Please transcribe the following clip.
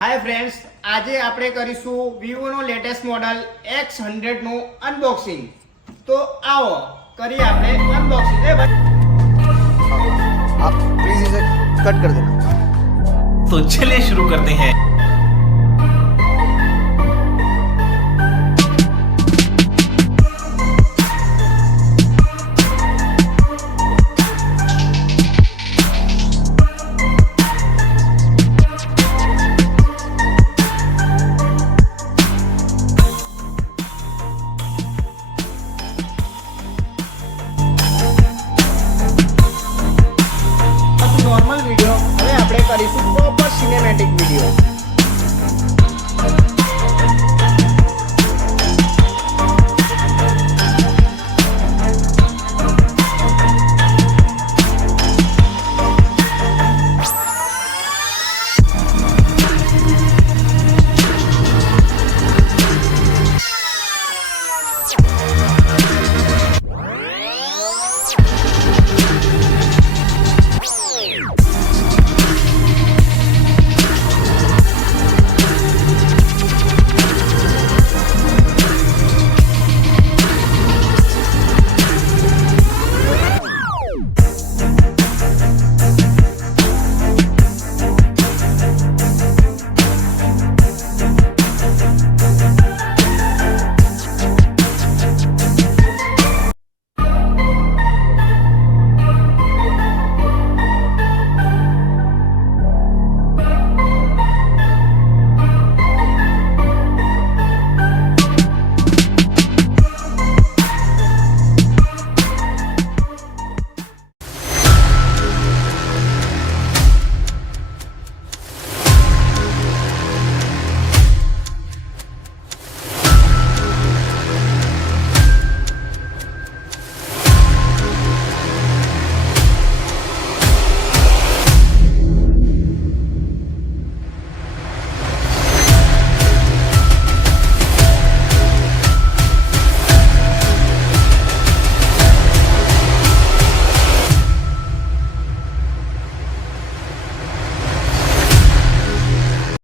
Hi friends, आज આપણે કરીશું Vivo નો લેટેસ્ટ મોડલ X100 નું અનબોક્સિંગ। તો આવો કરીએ આપણે અનબોક્સિંગ। એ ભાઈ आप प्लीज इसे कट कर देना। तो चलिए शुरू करते हैं। નોર્મલ વિડિયો, હવે આપણે કરીશું પ્રોપર સિનેમેટિક વિડિયો।